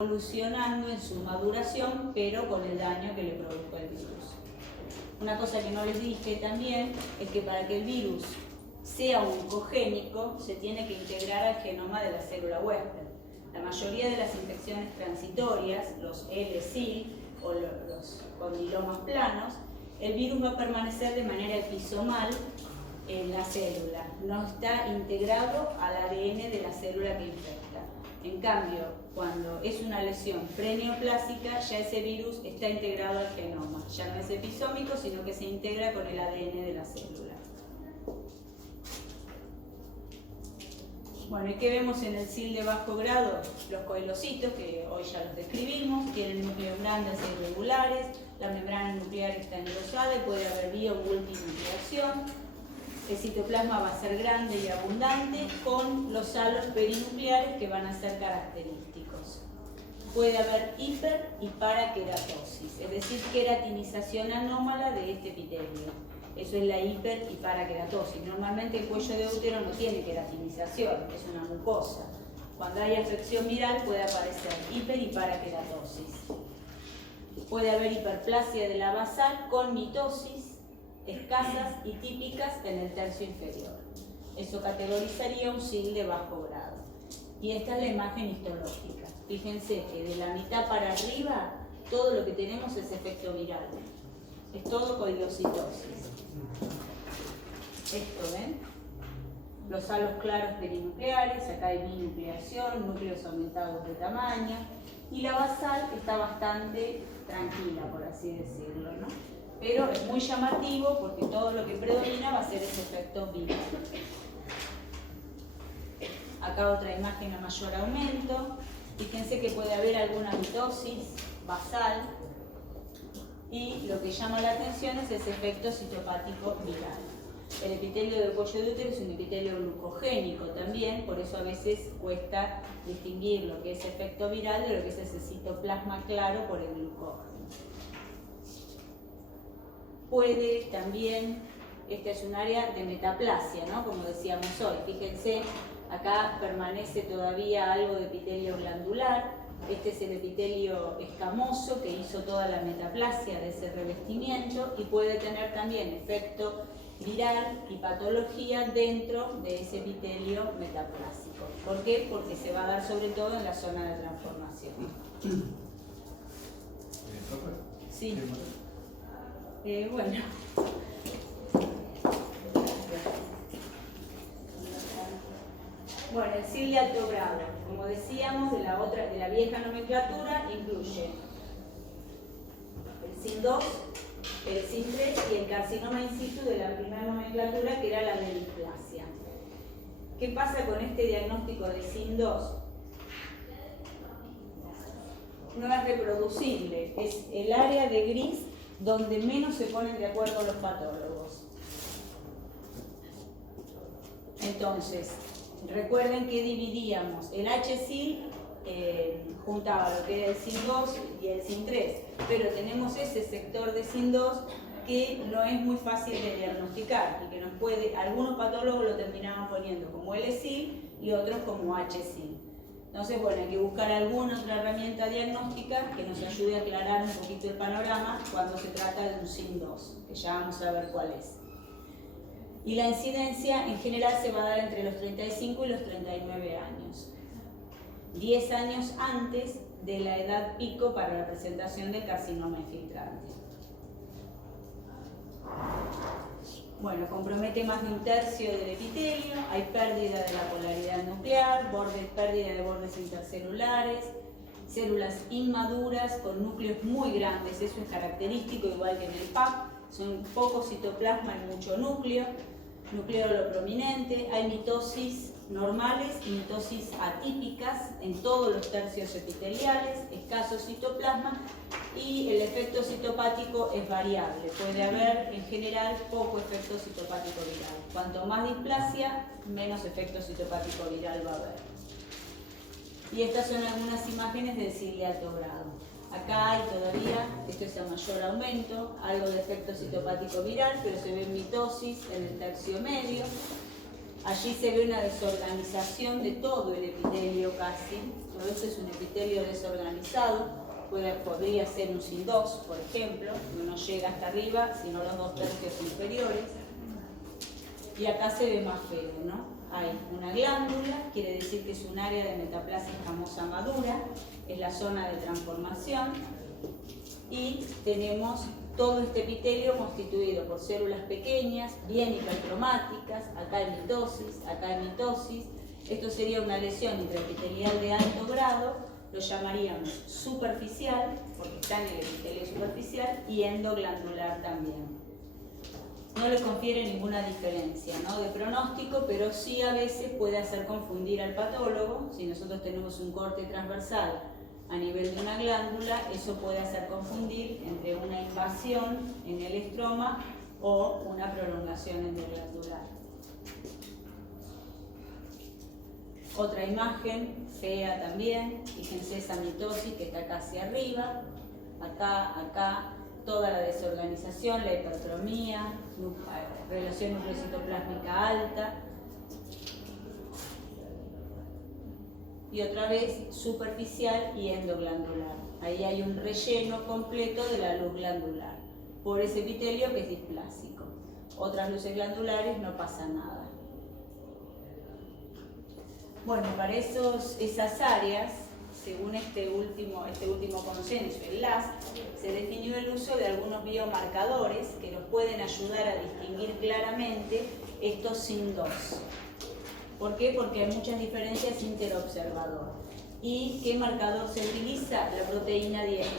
evolucionando en su maduración, pero con el daño que le produjo el virus. Una cosa que no les dije también es que para que el virus sea oncogénico se tiene que integrar al genoma de la célula huésped. La mayoría de las infecciones transitorias, los LSI o los condilomas planos, el virus va a permanecer de manera episomal en la célula, no está integrado al ADN de la célula que infecta. En cambio, cuando es una lesión preneoplásica, ya ese virus está integrado al genoma, ya no es episómico, sino que se integra con el ADN de la célula. Bueno, ¿y qué vemos en el SIL de bajo grado? Los coilocitos, que hoy ya los describimos, tienen núcleos grandes e irregulares, la membrana nuclear está engrosada y puede haber bi o multinucleación. El citoplasma va a ser grande y abundante con los halos perinucleares que van a ser característicos. Puede haber hiper y paraqueratosis, es decir, queratinización anómala de este epitelio. Eso es la hiper y paraqueratosis. Normalmente el cuello de útero no tiene queratinización, es una mucosa. Cuando hay afección viral puede aparecer hiper y paraqueratosis. Puede haber hiperplasia de la basal con mitosis escasas y típicas en el tercio inferior. Eso categorizaría un SIL de bajo grado. Y esta es la imagen histológica. Fíjense que de la mitad para arriba todo lo que tenemos es efecto viral. Es todo coilocitosis. Esto, ¿ven? Los halos claros perinucleares, acá hay binucleación, núcleos aumentados de tamaño. Y la basal está bastante tranquila, por así decirlo, ¿no? Pero es muy llamativo porque todo lo que predomina va a ser ese efecto viral. Acá otra imagen a mayor aumento. Fíjense que puede haber alguna mitosis basal y lo que llama la atención es ese efecto citopático viral. El epitelio del cuello de útero es un epitelio glucogénico también, por eso a veces cuesta distinguir lo que es efecto viral de lo que es ese citoplasma claro por el glucógeno. Puede también, esta es un área de metaplasia, ¿no? Como decíamos hoy, fíjense, acá permanece todavía algo de epitelio glandular, este es el epitelio escamoso que hizo toda la metaplasia de ese revestimiento y puede tener también efecto viral y patología dentro de ese epitelio metaplásico. ¿Por qué? Porque se va a dar sobre todo en la zona de transformación. Sí. Bueno. Bueno, el SIL de alto grado, como decíamos, de la vieja nomenclatura, incluye el SIN2, el SIN3 y el carcinoma in situ de la primera nomenclatura, que era la de displasia. ¿Qué pasa con este diagnóstico de SIN2? No es reproducible, es el área de gris donde menos se ponen de acuerdo los patólogos. Entonces, recuerden que dividíamos el HSIL, juntaba lo que era el SIN2 y el SIN3, pero tenemos ese sector de SIN2 que no es muy fácil de diagnosticar y que nos puede, algunos patólogos lo terminaban poniendo como LSIL y otros como HSIL. Entonces, bueno, hay que buscar alguna otra herramienta diagnóstica que nos ayude a aclarar un poquito el panorama cuando se trata de un SIN2, que ya vamos a ver cuál es. Y la incidencia en general se va a dar entre los 35 y los 39 años. 10 años antes de la edad pico para la presentación de carcinoma infiltrante. Bueno, compromete más de un tercio del epitelio, hay pérdida de la polaridad nuclear, pérdida de bordes intercelulares, células inmaduras con núcleos muy grandes, eso es característico igual que en el PAP, son poco citoplasma y mucho núcleo, nucleolo prominente, hay mitosis normales y mitosis atípicas en todos los tercios epiteliales, escaso citoplasma y el efecto citopático es variable. Puede haber en general poco efecto citopático viral. Cuanto más displasia, menos efecto citopático viral va a haber. Y estas son algunas imágenes del SIL de alto grado. Acá hay todavía, esto es a mayor aumento, algo de efecto citopático viral, pero se ve mitosis en el tercio medio. Allí se ve una desorganización de todo el epitelio casi, Todo esto es un epitelio desorganizado, podría ser un sin 2, por ejemplo, no llega hasta arriba, sino los 2 tercios inferiores. Y acá se ve más feo, ¿no? Hay una glándula, quiere decir que es un área de metaplasia escamosa madura, es la zona de transformación, y tenemos todo este epitelio constituido por células pequeñas, bien hipercromáticas, acá hay mitosis, acá hay mitosis. Esto sería una lesión intraepitelial de alto grado, lo llamaríamos superficial, porque está en el epitelio superficial, y endoglandular también. No le confiere ninguna diferencia, ¿no?, de pronóstico, pero sí a veces puede hacer confundir al patólogo. Si nosotros tenemos un corte transversal a nivel de una glándula, eso puede hacer confundir entre una invasión en el estroma o una prolongación endoglandular. Otra imagen fea también, fíjense esa mitosis que está acá hacia arriba, acá, toda la desorganización, la hipertromía, relación nucleocitoplásmica alta. Y otra vez superficial y endoglandular. Ahí hay un relleno completo de la luz glandular por ese epitelio que es displásico. Otras luces glandulares no pasa nada. Bueno, para esas áreas, según este último consenso, el LAST, se definió el uso de algunos biomarcadores que nos pueden ayudar a distinguir claramente estos sin 2. ¿Por qué? Porque hay muchas diferencias interobservador. ¿Y qué marcador se utiliza? La proteína 16,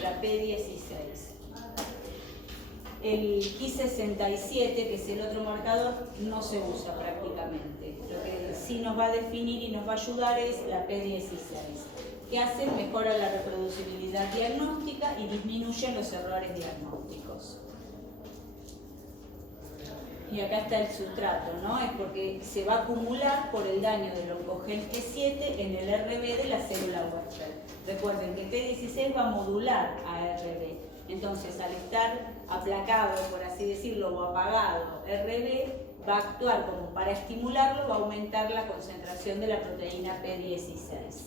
la P16. El Ki67, que es el otro marcador, no se usa prácticamente. Lo que sí nos va a definir y nos va a ayudar es la P16. ¿Qué hace? Mejora la reproducibilidad diagnóstica y disminuye los errores diagnósticos. Y acá está el sustrato, ¿no? Es porque se va a acumular por el daño del oncogen E7 en el RB de la célula huésped. Recuerden que P16 va a modular a RB. Entonces, al estar aplacado, por así decirlo, o apagado RB, va a actuar como para estimularlo, va a aumentar la concentración de la proteína P16.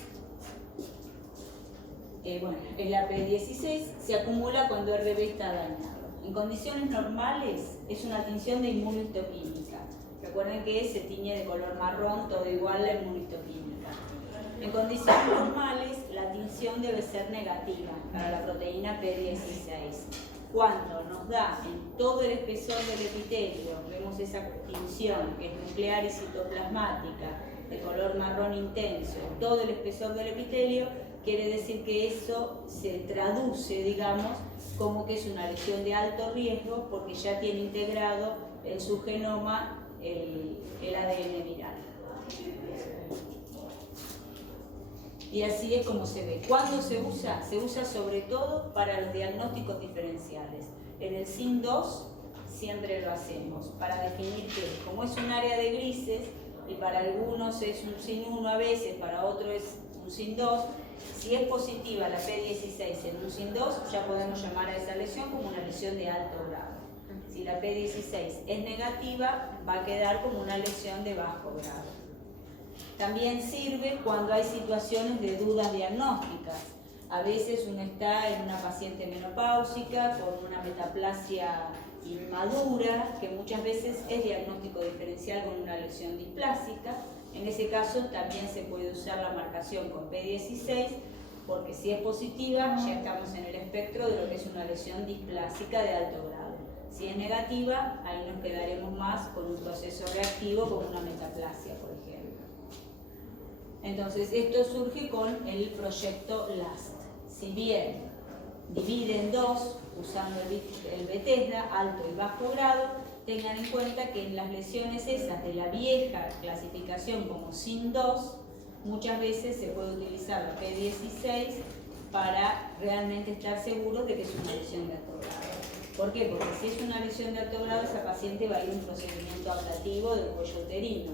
Bueno, la P16 se acumula cuando RB está dañado. En condiciones normales es una tinción de inmunohistoquímica. Recuerden que se tiñe de color marrón, todo igual la inmunohistoquímica. En condiciones normales la tinción debe ser negativa para la proteína P16. Cuando nos da en todo el espesor del epitelio, vemos esa tinción que es nuclear y citoplasmática, de color marrón intenso, en todo el espesor del epitelio, quiere decir que eso se traduce, digamos, como que es una lesión de alto riesgo porque ya tiene integrado en su genoma el ADN viral. Y así es como se ve. ¿Cuándo se usa? Se usa sobre todo para los diagnósticos diferenciales. En el sin 2 siempre lo hacemos para definir que, como es un área de grises y para algunos es un sin 1 a veces, para otros es un sin 2, si es positiva la P16 en un sin 2, ya podemos llamar a esa lesión como una lesión de alto grado. Si la P16 es negativa, va a quedar como una lesión de bajo grado. También sirve cuando hay situaciones de dudas diagnósticas. A veces uno está en una paciente menopáusica con una metaplasia inmadura, que muchas veces es diagnóstico diferencial con una lesión displásica. En ese caso también se puede usar la marcación con P16, porque si es positiva ya estamos en el espectro de lo que es una lesión displásica de alto grado. Si es negativa, ahí nos quedaremos más con un proceso reactivo como una metaplasia, por ejemplo. Entonces, esto surge con el proyecto LAST. Si bien divide en 2, usando el Bethesda, alto y bajo grado, tengan en cuenta que en las lesiones esas de la vieja clasificación como sin 2, muchas veces se puede utilizar la P16 para realmente estar seguros de que es una lesión de alto grado. ¿Por qué? Porque si es una lesión de alto grado, esa paciente va a ir a un procedimiento ablativo del cuello uterino,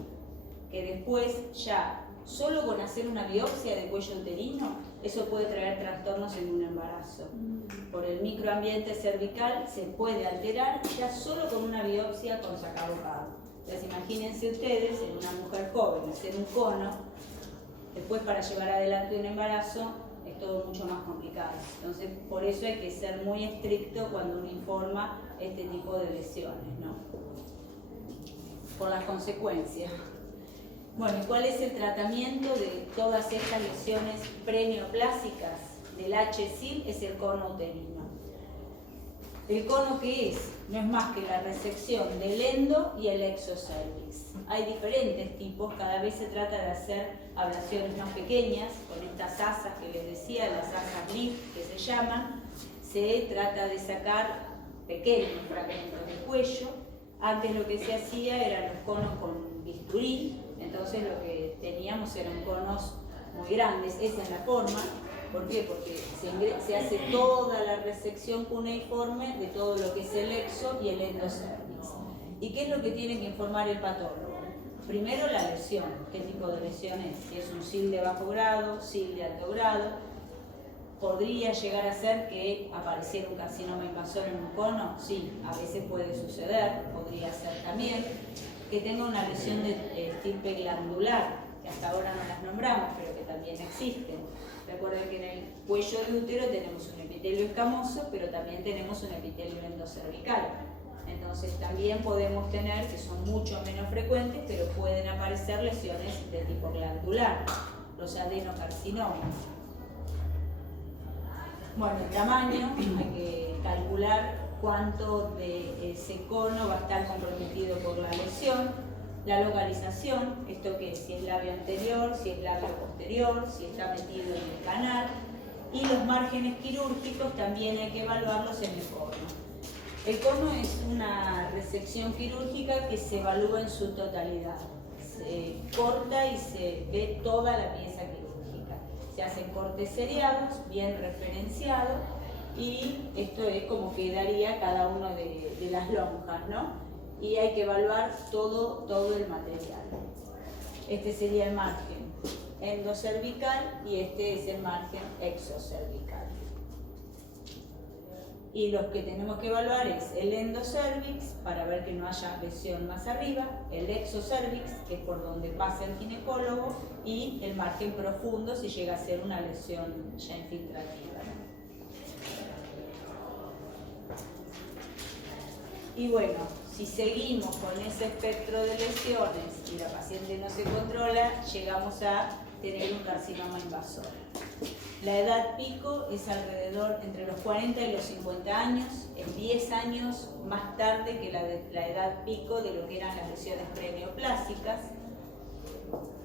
que después ya, solo con hacer una biopsia de cuello uterino, eso puede traer trastornos en un embarazo. Por el microambiente cervical se puede alterar ya solo con una biopsia con sacabocado. Entonces imagínense ustedes en una mujer joven hacer un cono Después, para llevar adelante un embarazo, es todo mucho más complicado. Entonces, por eso hay que ser muy estricto cuando uno informa este tipo de lesiones, ¿no? Por las consecuencias. Bueno, ¿y cuál es el tratamiento de todas estas lesiones preneoplásicas del HSIL? Es el cono uterino. ¿El cono qué es? No es más que la resección del endo y el exocervix. Hay diferentes tipos, cada vez se trata de hacer ablaciones más pequeñas, con estas asas que les decía, las asas lift que se llaman. Se trata de sacar pequeños fragmentos del cuello. Antes lo que se hacía eran los conos con bisturí, entonces lo que teníamos eran conos muy grandes. Esa es la forma. ¿Por qué? Porque se hace toda la resección cuneiforme de todo lo que es el exo y el endocervix. ¿Y qué es lo que tiene que informar el patólogo? Primero la lesión. ¿Qué tipo de lesión es? Si es un SIL de bajo grado, SIL de alto grado. ¿Podría llegar a ser que apareciera un carcinoma invasor en un cono? Sí, a veces puede suceder. Podría ser también que tenga una lesión de estirpe glandular, que hasta ahora no las nombramos, pero que también existen. Recuerden que en el cuello de útero tenemos un epitelio escamoso, pero también tenemos un epitelio endocervical. Entonces también podemos tener, que son mucho menos frecuentes, pero pueden aparecer lesiones de tipo glandular, los adenocarcinomas. Bueno, el tamaño, hay que calcular cuánto de ese cono va a estar comprometido por la lesión. La localización, esto que es, si es labio anterior, si es labio posterior, si está metido en el canal. Y los márgenes quirúrgicos también hay que evaluarlos en el cono. El cono es una resección quirúrgica que se evalúa en su totalidad. Se corta y se ve toda la pieza quirúrgica. Se hacen cortes seriados, bien referenciados, y esto es como quedaría cada uno de las lonjas, ¿no? Y hay que evaluar todo el material. Este sería el margen endocervical y este es el margen exocervical. Y los que tenemos que evaluar es el endocervix para ver que no haya lesión más arriba, el exocervix, que es por donde pasa el ginecólogo, y el margen profundo si llega a ser una lesión ya infiltrativa. Y bueno, si seguimos con ese espectro de lesiones y la paciente no se controla, llegamos a tener un carcinoma invasor. La edad pico es alrededor entre los 40 y los 50 años, es 10 años más tarde que la edad pico de lo que eran las lesiones preneoplásicas.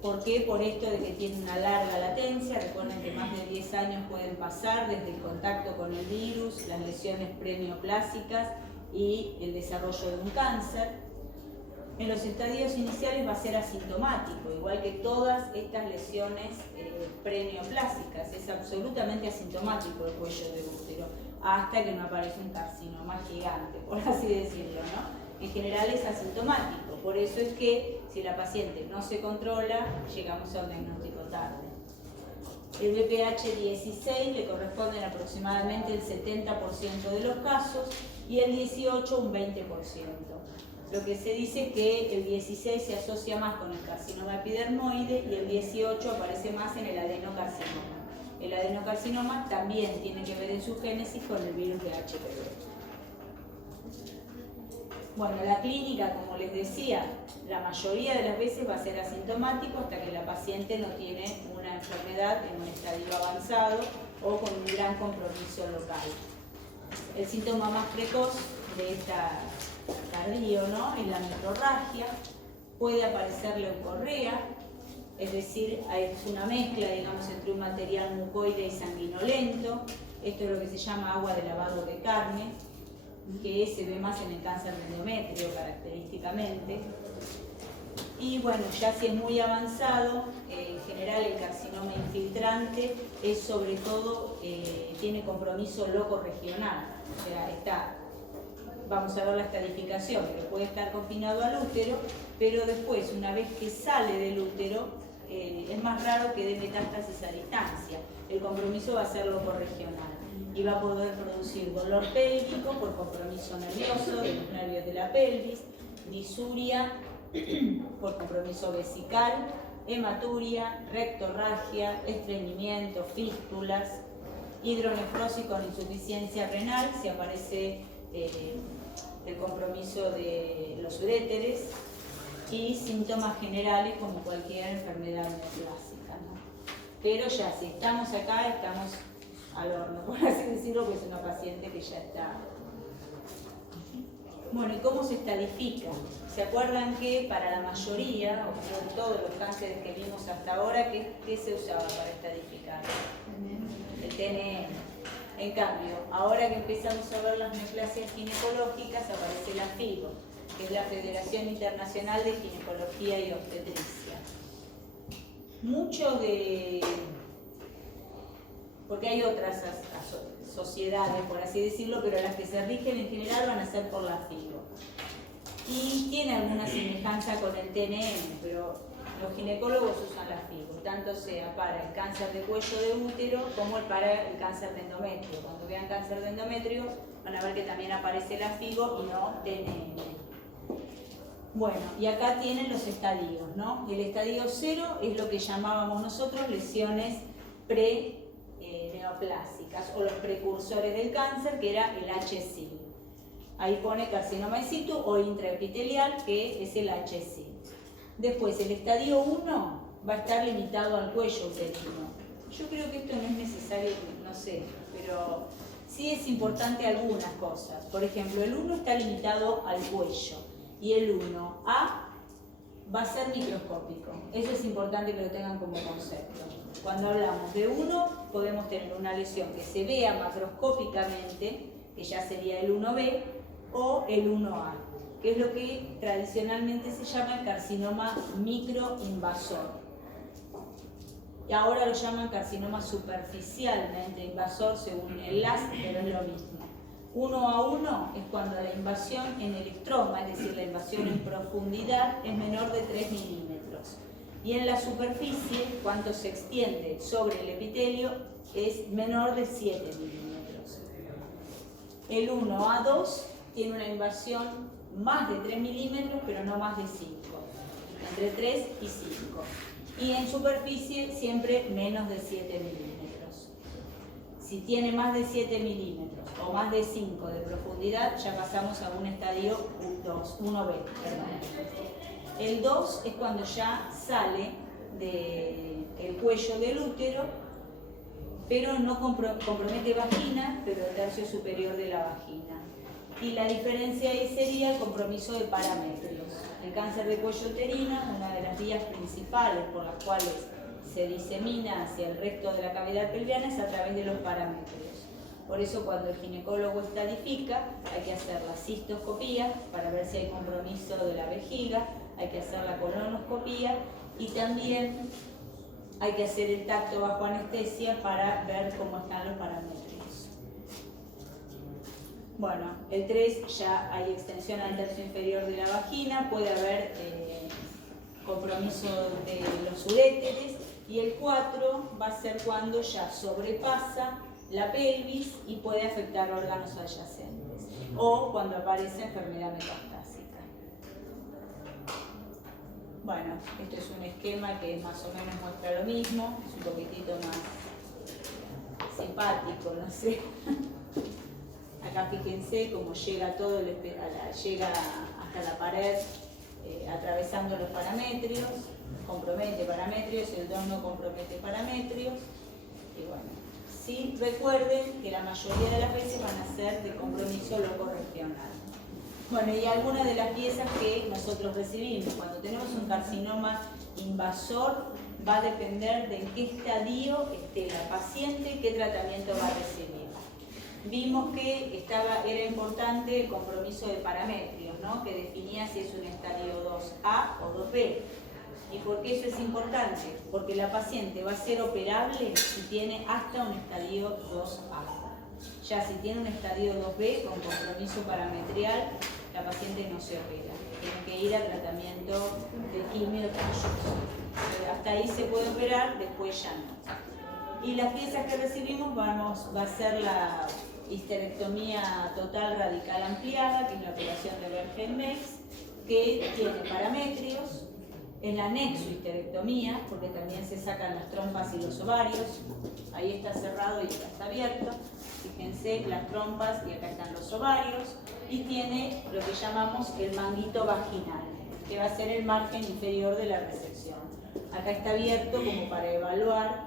¿Por qué? Por esto de que tiene una larga latencia. Recuerden que más de 10 años pueden pasar desde el contacto con el virus, las lesiones preneoplásicas y el desarrollo de un cáncer. En los estadios iniciales va a ser asintomático, igual que todas estas lesiones preneoplásicas. Es absolutamente asintomático el cuello de útero, hasta que no aparece un carcinoma gigante, por así decirlo, ¿no? En general es asintomático, por eso es que si la paciente no se controla, llegamos a un diagnóstico tarde. El BPH 16 le corresponde aproximadamente el 70% de los casos y el 18 un 20%. Lo que se dice es que el 16 se asocia más con el carcinoma epidermoide y el 18 aparece más en el adenocarcinoma. El adenocarcinoma también tiene que ver en su génesis con el virus de HPV. Bueno, la clínica, como les decía, la mayoría de las veces va a ser asintomático hasta que la paciente no tiene una enfermedad en un estadio avanzado o con un gran compromiso local. El síntoma más precoz de esta tardío, ¿no?, es la metrorragia. Puede aparecer leucorrea, es decir, es una mezcla, digamos, entre un material mucoide y sanguinolento. Esto es lo que se llama agua de lavado de carne, que se ve más en el cáncer de endometrio característicamente. Y bueno, ya si es muy avanzado, en general el carcinoma infiltrante es sobre todo, tiene compromiso locorregional, o sea, vamos a ver la estadificación, pero puede estar confinado al útero, pero después, una vez que sale del útero, es más raro que dé metástasis a distancia. El compromiso va a ser locorregional y va a poder producir dolor pélvico por compromiso nervioso de los nervios de la pelvis, disuria por compromiso vesical, hematuria, rectorragia, estreñimiento, fístulas, hidronefrosis con insuficiencia renal, si aparece el compromiso de los uréteres, y síntomas generales como cualquier enfermedad neoplásica, ¿no? Pero ya, si estamos acá, estamos al horno, por así decirlo, porque es una paciente que ya está. Bueno, ¿y cómo se estadifica? ¿Se acuerdan que para la mayoría, o sobre todos los cánceres que vimos hasta ahora, ¿qué se usaba para estadificar? El TNM. En cambio, ahora que empezamos a ver las neoplasias ginecológicas, aparece la FIGO, que es la Federación Internacional de Ginecología y Obstetricia. Porque hay otras sociedades, por así decirlo, pero las que se rigen en general van a ser por la FIGO. Y tiene alguna semejanza con el TNM, pero los ginecólogos usan la FIGO, tanto sea para el cáncer de cuello de útero como para el cáncer de endometrio. Cuando vean cáncer de endometrio van a ver que también aparece la FIGO y no TNM. Bueno, y acá tienen los estadios, ¿no? El estadio 0 es lo que llamábamos nosotros lesiones neoplásicas o los precursores del cáncer, que era el HSIL. Ahí pone carcinoma in situ o intraepitelial, que es el HSIL. Después, el estadio 1 va a estar limitado al cuello uterino. Yo creo que esto no es necesario, no sé, pero sí es importante algunas cosas. Por ejemplo, el 1 está limitado al cuello y el 1A va a ser microscópico. Eso es importante que lo tengan como concepto. Cuando hablamos de 1, podemos tener una lesión que se vea macroscópicamente, que ya sería el 1B, o el 1A, que es lo que tradicionalmente se llama el carcinoma microinvasor. Y ahora lo llaman carcinoma superficialmente invasor según el LAS, pero es lo mismo. 1A1 es cuando la invasión en el estroma, es decir, la invasión en profundidad, es menor de 3 milímetros. Y en la superficie, cuanto se extiende sobre el epitelio, es menor de 7 milímetros. El 1A2 tiene una invasión más de 3 milímetros, pero no más de 5, entre 3 y 5. Y en superficie siempre menos de 7 milímetros. Si tiene más de 7 milímetros o más de 5 de profundidad, ya pasamos a un estadio 1B. El 2 es cuando ya sale del cuello del útero, pero no compromete vagina, pero el tercio superior de la vagina. Y la diferencia ahí sería el compromiso de paramétrios. El cáncer de cuello uterino, una de las vías principales por las cuales se disemina hacia el resto de la cavidad pelviana es a través de los paramétrios. Por eso cuando el ginecólogo estadifica, hay que hacer la cistoscopía para ver si hay compromiso de la vejiga, hay que hacer la colonoscopía y también hay que hacer el tacto bajo anestesia para ver cómo están los paramétrios. Bueno, el 3 ya hay extensión al tercio inferior de la vagina, puede haber compromiso de los uréteres, y el 4 va a ser cuando ya sobrepasa la pelvis y puede afectar órganos adyacentes, o cuando aparece enfermedad metastásica. Bueno, este es un esquema que más o menos muestra lo mismo, es un poquitito más simpático, no sé. Acá fíjense cómo llega todo, llega hasta la pared atravesando los paramétrios, compromete paramétrios, el 2 no compromete paramétrios. Y bueno, sí recuerden que la mayoría de las veces van a ser de compromiso locorregional. Bueno, y algunas de las piezas que nosotros recibimos, cuando tenemos un carcinoma invasor, va a depender de en qué estadio esté la paciente, qué tratamiento va a recibir. Vimos que era importante el compromiso de paramétrios, ¿no? Que definía si es un estadio 2A o 2B. ¿Y por qué eso es importante? Porque la paciente va a ser operable si tiene hasta un estadio 2A. Ya si tiene un estadio 2B con compromiso parametrial, la paciente no se opera. Tiene que ir a tratamiento de quimio. Hasta ahí se puede operar, después ya no. Y las piezas que recibimos va a ser la histerectomía total radical ampliada, que es la operación de Bergen-Belsen, que tiene paramétrios, Es la nexohisterectomía, porque también se sacan las trompas y los ovarios. Ahí está cerrado y acá está abierto. Fíjense, las trompas y acá están los ovarios. Y tiene lo que llamamos el manguito vaginal, que va a ser el margen inferior de la resección. Acá está abierto como para evaluar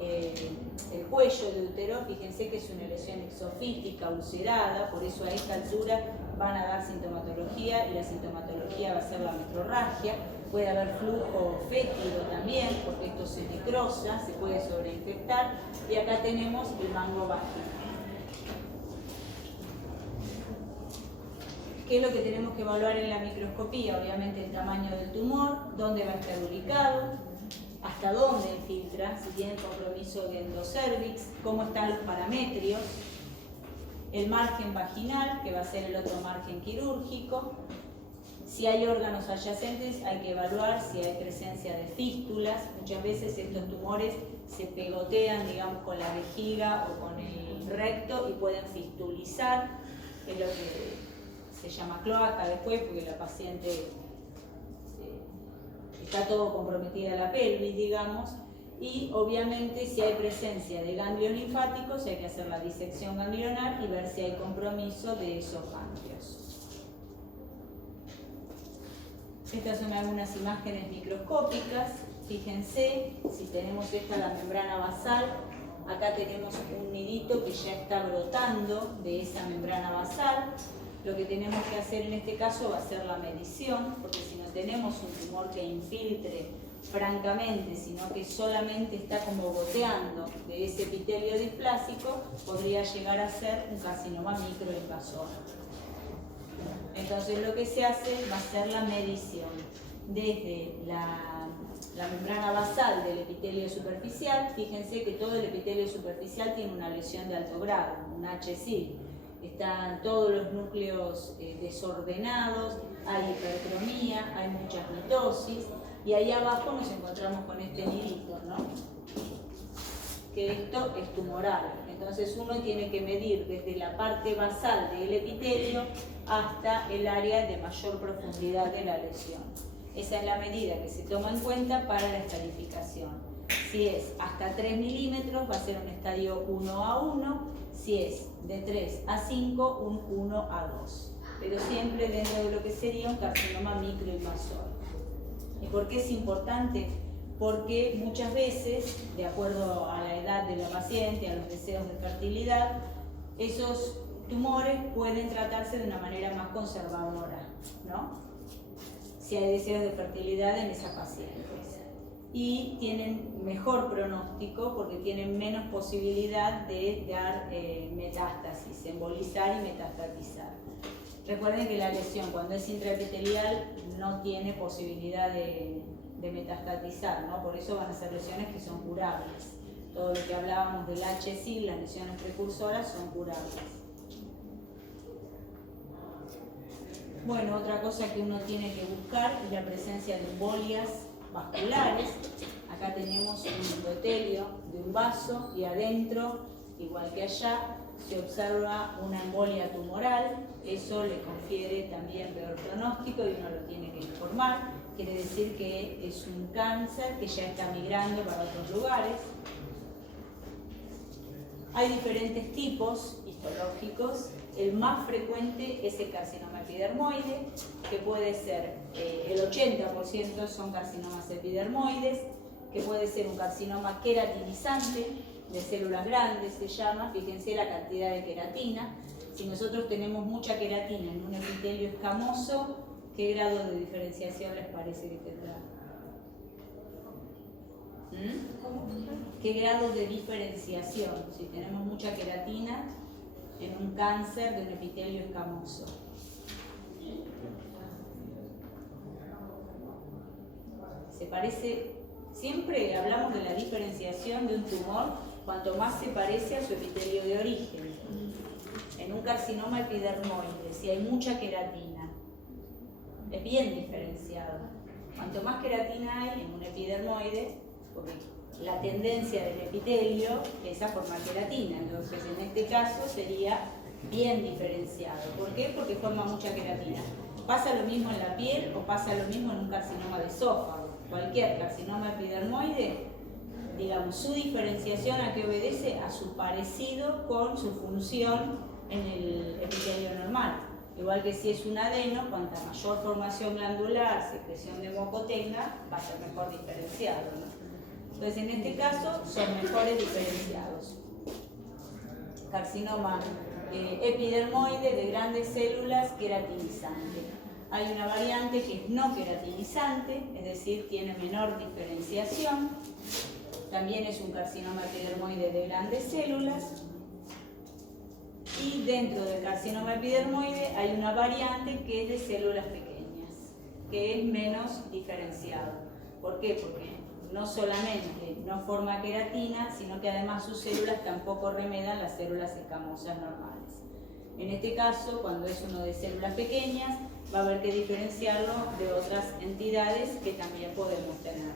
el cuello de útero. Fíjense que es una lesión exofítica, ulcerada, por eso a esta altura van a dar sintomatología y la sintomatología va a ser la metrorragia. Puede haber flujo fétido también, porque esto se necrosa, se puede sobreinfectar. Y acá tenemos el mango vaginal. ¿Qué es lo que tenemos que evaluar en la microscopía? Obviamente el tamaño del tumor, dónde va a estar ubicado, hasta dónde infiltra, si tiene compromiso de endocervix, cómo están los parametrios, el margen vaginal, que va a ser el otro margen quirúrgico. Si hay órganos adyacentes, hay que evaluar si hay presencia de fístulas. Muchas veces estos tumores se pegotean, digamos, con la vejiga o con el recto y pueden fistulizar, que es lo que se llama cloaca después, porque la paciente está todo comprometida la pelvis, digamos. Y obviamente si hay presencia de ganglios linfáticos hay que hacer la disección ganglionar y ver si hay compromiso de esos ganglios. Estas son algunas imágenes microscópicas. Fíjense, si tenemos esta la membrana basal, acá tenemos un nidito que ya está brotando de esa membrana basal. Lo que tenemos que hacer en este caso va a ser la medición, porque si no tenemos un tumor que infiltre francamente, sino que solamente está como goteando de ese epitelio displásico, podría llegar a ser un carcinoma microinvasor. Entonces lo que se hace va a ser la medición desde la membrana basal del epitelio superficial. Fíjense que todo el epitelio superficial tiene una lesión de alto grado, un HSIL. Están todos los núcleos desordenados, hay hipercromía, hay muchas mitosis, y ahí abajo nos encontramos con este nidito, ¿no? Que esto es tumoral. Entonces uno tiene que medir desde la parte basal del epitelio hasta el área de mayor profundidad de la lesión. Esa es la medida que se toma en cuenta para la estadificación. Si es hasta 3 milímetros va a ser un estadio 1A1, si es de 3 a 5, un 1A2. Pero siempre dentro de lo que sería un carcinoma microinvasor. ¿Y por qué es importante? Porque muchas veces, de acuerdo a la edad de la paciente, a los deseos de fertilidad, esos tumores pueden tratarse de una manera más conservadora, ¿no? Si hay deseos de fertilidad en esas pacientes. Y tienen mejor pronóstico porque tienen menos posibilidad de dar metástasis, embolizar y metastatizar. Recuerden que la lesión cuando es intraepitelial no tiene posibilidad de metastatizar, ¿no? Por eso van a ser lesiones que son curables. Todo lo que hablábamos del HSIL, las lesiones precursoras, son curables. Bueno, otra cosa que uno tiene que buscar es la presencia de embolias vasculares. Acá tenemos un endotelio de un vaso y adentro, igual que allá, se observa una embolia tumoral. Eso le confiere también peor pronóstico y uno lo tiene que informar. Quiere decir que es un cáncer que ya está migrando para otros lugares. Hay diferentes tipos histológicos. El más frecuente es el carcinoma epidermoide, que puede ser, el 80% son carcinomas epidermoides, que puede ser un carcinoma queratinizante, de células grandes se llama. Fíjense la cantidad de queratina. Si nosotros tenemos mucha queratina en un epitelio escamoso, ¿qué grado de diferenciación les parece que tendrá? ¿Qué grado de diferenciación? Si tenemos mucha queratina en un cáncer de un epitelio escamoso. Se parece, siempre hablamos de la diferenciación de un tumor cuanto más se parece a su epitelio de origen. En un carcinoma epidermoide, si hay mucha queratina, es bien diferenciado. Cuanto más queratina hay en un epidermoide, porque la tendencia del epitelio es a formar queratina, entonces en este caso sería bien diferenciado. ¿Por qué? Porque forma mucha queratina. ¿Pasa lo mismo en la piel o pasa lo mismo en un carcinoma de esófago? cualquier carcinoma epidermoide, digamos, su diferenciación a qué obedece, a su parecido con su función en el epitelio normal. Igual que si es un adeno, cuanta mayor formación glandular, secreción de moco tenga, va a ser mejor diferenciado, ¿no? Entonces, en este caso, son mejores diferenciados. Carcinoma epidermoide de grandes células queratinizante. Hay una variante que es no queratinizante, es decir, tiene menor diferenciación. También es un carcinoma epidermoide de grandes células. Y dentro del carcinoma epidermoide hay una variante que es de células pequeñas, que es menos diferenciado. ¿Por qué? Porque no solamente no forma queratina, sino que además sus células tampoco remedan las células escamosas normales. En este caso, cuando es uno de células pequeñas, va a haber que diferenciarlo de otras entidades que también podemos tener.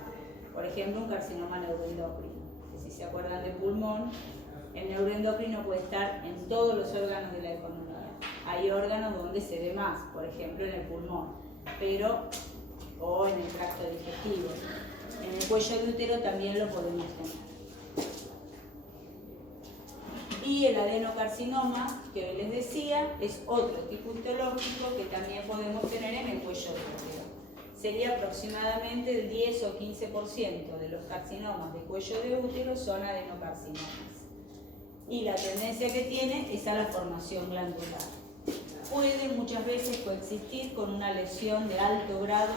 Por ejemplo, un carcinoma neuroendocrino, que si se acuerdan del pulmón, el neuroendocrino puede estar en todos los órganos de la economía. Hay órganos donde se ve más, por ejemplo en el pulmón, o en el tracto digestivo. En el cuello de útero también lo podemos tener. Y el adenocarcinoma, que hoy les decía, es otro tipo histológico que también podemos tener en el cuello de útero. Sería aproximadamente el 10 o 15% de los carcinomas de cuello de útero son adenocarcinomas. Y la tendencia que tiene es a la formación glandular. Puede muchas veces coexistir con una lesión de alto grado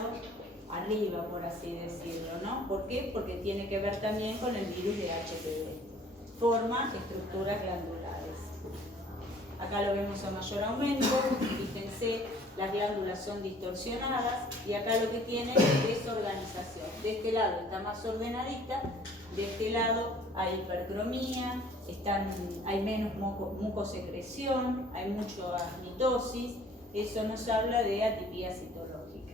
arriba, por así decirlo, ¿no? ¿Por qué? Porque tiene que ver también con el virus de HPV. Forma estructuras glandulares. Acá lo vemos a mayor aumento, fíjense, las glándulas son distorsionadas y acá lo que tiene es desorganización. De este lado está más ordenadita, de este lado hay hipercromía, hay menos mucosecreción, hay mucha mitosis, eso nos habla de atipía citológica.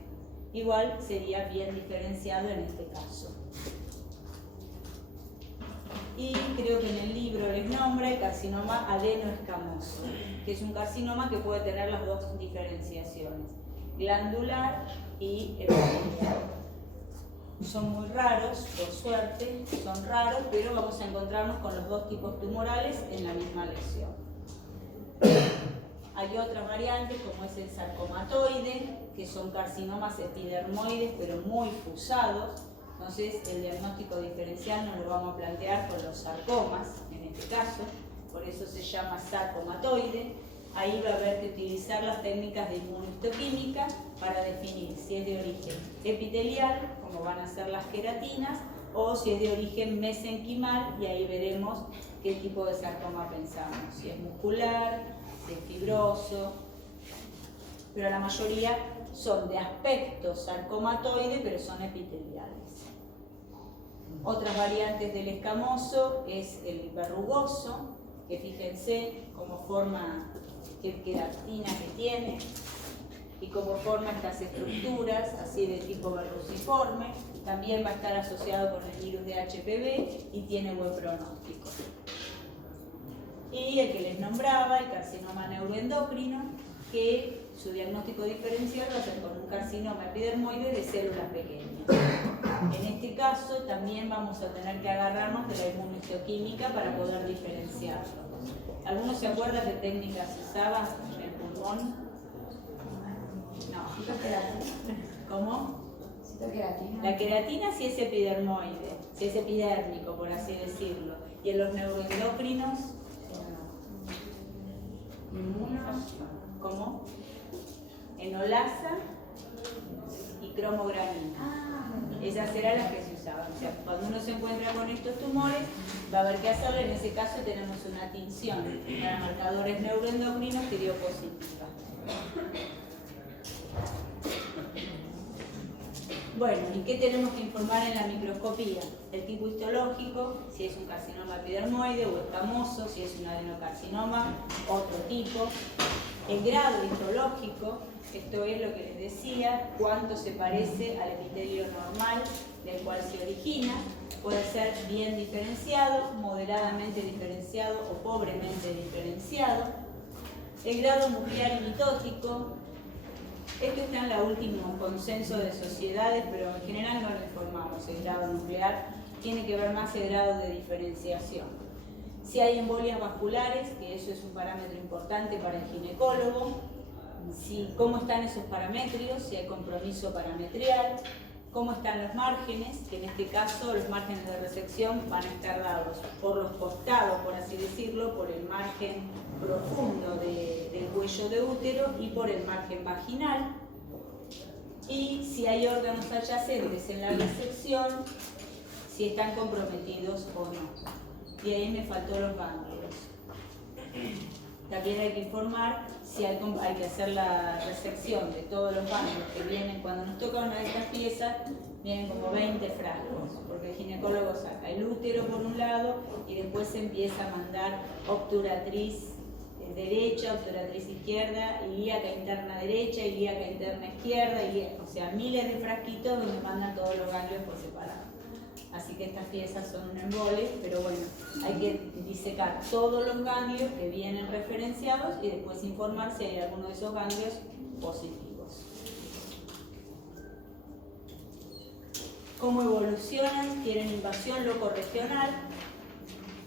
Igual sería bien diferenciado en este caso. Y creo que en el libro les nombra el carcinoma adenoescamoso, que es un carcinoma que puede tener las dos diferenciaciones, glandular y epitelial. Son muy raros, por suerte, son raros, pero vamos a encontrarnos con los dos tipos tumorales en la misma lesión. Hay otras variantes como es el sarcomatoide, que son carcinomas epidermoides pero muy fusados. Entonces el diagnóstico diferencial nos lo vamos a plantear con los sarcomas, en este caso, por eso se llama sarcomatoide. Ahí va a haber que utilizar las técnicas de inmunohistoquímica para definir si es de origen epitelial, como van a ser las queratinas, o si es de origen mesenquimal, y ahí veremos qué tipo de sarcoma pensamos, si es muscular, si es fibroso, pero la mayoría son de aspecto sarcomatoide, pero son epiteliales. Otras variantes del escamoso es el verrugoso, que fíjense cómo forma, qué queratina que tiene y cómo forma estas estructuras así de tipo verruciforme. También va a estar asociado con el virus de HPV y tiene buen pronóstico. Y el que les nombraba, el carcinoma neuroendocrino, que su diagnóstico diferencial va a ser con un carcinoma epidermoide de células pequeñas. En este caso también vamos a tener que agarrarnos de la inmunohistoquímica para poder diferenciarlo. ¿Algunos se acuerdan de técnicas usadas en el pulmón? No. ¿Cómo? La queratina sí es epidermoide, sí es epidérmico, por así decirlo. Y en los neuroendocrinos, ¿cómo? Enolasa y cromogranina. Esas eran las que se usaban. O sea, cuando uno se encuentra con estos tumores, va a haber que hacerlo. En ese caso tenemos una tinción para marcadores neuroendocrinos que dio positiva. Bueno, ¿y qué tenemos que informar en la microscopía? El tipo histológico, si es un carcinoma epidermoide o escamoso, si es un adenocarcinoma, otro tipo. El grado histológico, esto es lo que les decía, cuánto se parece al epitelio normal del cual se origina. Puede ser bien diferenciado, moderadamente diferenciado o pobremente diferenciado. El grado nuclear y mitótico, Esto está en el último consenso de sociedades, pero en general no lo informamos. El grado nuclear tiene que ver más el grado de diferenciación. Si hay embolias vasculares, que eso es un parámetro importante para el ginecólogo, cómo están esos parámetros, si hay compromiso parametrial, cómo están los márgenes, que en este caso los márgenes de resección van a estar dados por los costados, por así decirlo, por el margen profundo del cuello de útero y por el margen vaginal. Y si hay órganos adyacentes en la resección, si están comprometidos o no. Y ahí me faltó los ganglios. También hay que informar si hay que hacer la resección de todos los ganglios que vienen. Cuando nos toca una de estas piezas, vienen como 20 frascos, porque el ginecólogo saca el útero por un lado y después se empieza a mandar obturatriz derecha, obturatriz izquierda, ilíaca interna derecha, ilíaca interna izquierda, o sea, miles de frasquitos donde mandan todos los ganglios por separado. Así que estas piezas son un embole, pero bueno, hay que disecar todos los ganglios que vienen referenciados y después informar si hay alguno de esos ganglios positivos. ¿Cómo evolucionan? Tienen invasión locorregional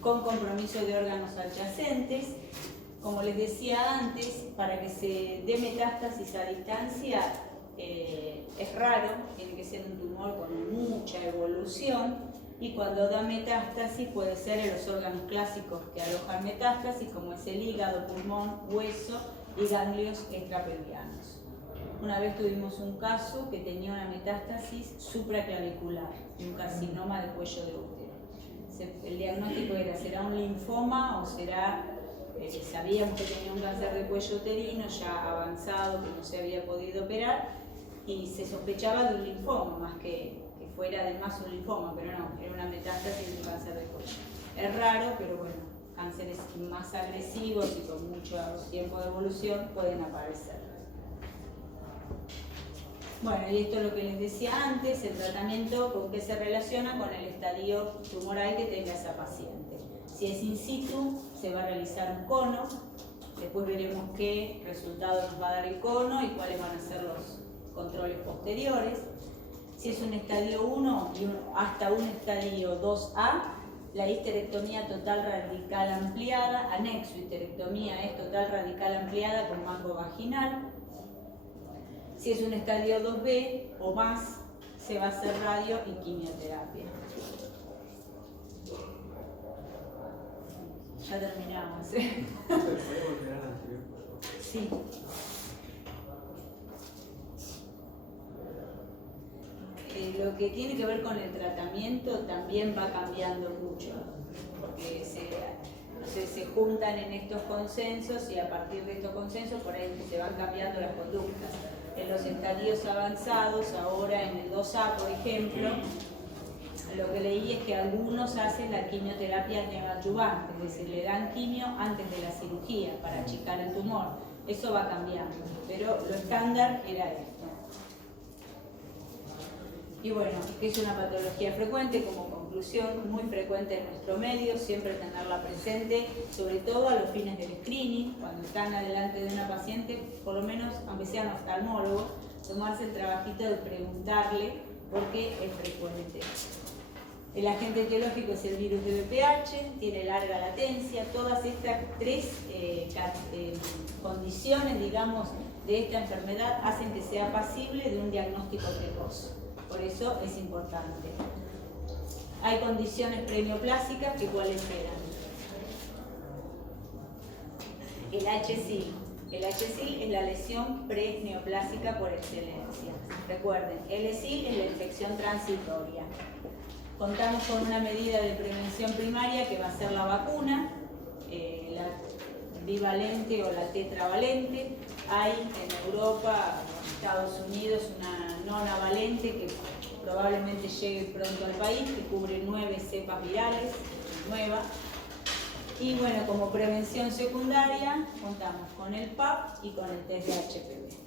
con compromiso de órganos adyacentes. Como les decía antes, para que se dé metástasis a distancia es raro, tiene que ser un tumor con mucha evolución, y cuando da metástasis puede ser en los órganos clásicos que alojan metástasis, como es el hígado, pulmón, hueso y ganglios extrapelvianos. Una vez tuvimos un caso que tenía una metástasis supraclavicular, un carcinoma del cuello de útero. El diagnóstico era, ¿será un linfoma o será... sabíamos que tenía un cáncer de cuello uterino ya avanzado, que no se había podido operar, y se sospechaba de un linfoma, más que fuera además un linfoma, pero no, era una metástasis de un cáncer de cuello. Es raro, pero bueno, cánceres más agresivos y con mucho tiempo de evolución pueden aparecer. Bueno, y esto es lo que les decía antes, el tratamiento con qué se relaciona con el estadio tumoral que tenga esa paciente. Si es in situ, se va a realizar un cono, después veremos qué resultado nos va a dar el cono y cuáles van a ser los controles posteriores. Si es un estadio 1 y hasta un estadio 2A, la histerectomía total radical ampliada, anexo histerectomía es total radical ampliada con mango vaginal. Si es un estadio 2B o más, se va a hacer radio y quimioterapia. Ya terminamos, ¿eh? Sí. Lo que tiene que ver con el tratamiento también va cambiando mucho, porque se juntan en estos consensos y a partir de estos consensos por ahí se van cambiando las conductas. En los estadios avanzados, ahora en el 2A, por ejemplo, lo que leí es que algunos hacen la quimioterapia neoadyuvante, es decir, le dan quimio antes de la cirugía para achicar el tumor. Eso va cambiando, pero lo estándar era esto. Y bueno, que es una patología frecuente, como conclusión, muy frecuente en nuestro medio, siempre tenerla presente, sobre todo a los fines del screening, cuando están adelante de una paciente, por lo menos, aunque sean oftalmólogos, tomarse el trabajito de preguntarle por qué es frecuente. El agente etiológico es el virus de VPH, tiene larga latencia, todas estas tres condiciones, digamos, de esta enfermedad hacen que sea pasible de un diagnóstico precoz. Por eso es importante. Hay condiciones preneoplásicas que cuáles eran. El HSIL. El HSIL es la lesión preneoplásica por excelencia. Recuerden, el SIL es la infección transitoria. Contamos con una medida de prevención primaria que va a ser la vacuna, la bivalente o la tetravalente. Hay en Europa, en Estados Unidos, una nonavalente que probablemente llegue pronto al país, que cubre 9 cepas virales, nueva. Y bueno, como prevención secundaria, contamos con el PAP y con el test de HPV.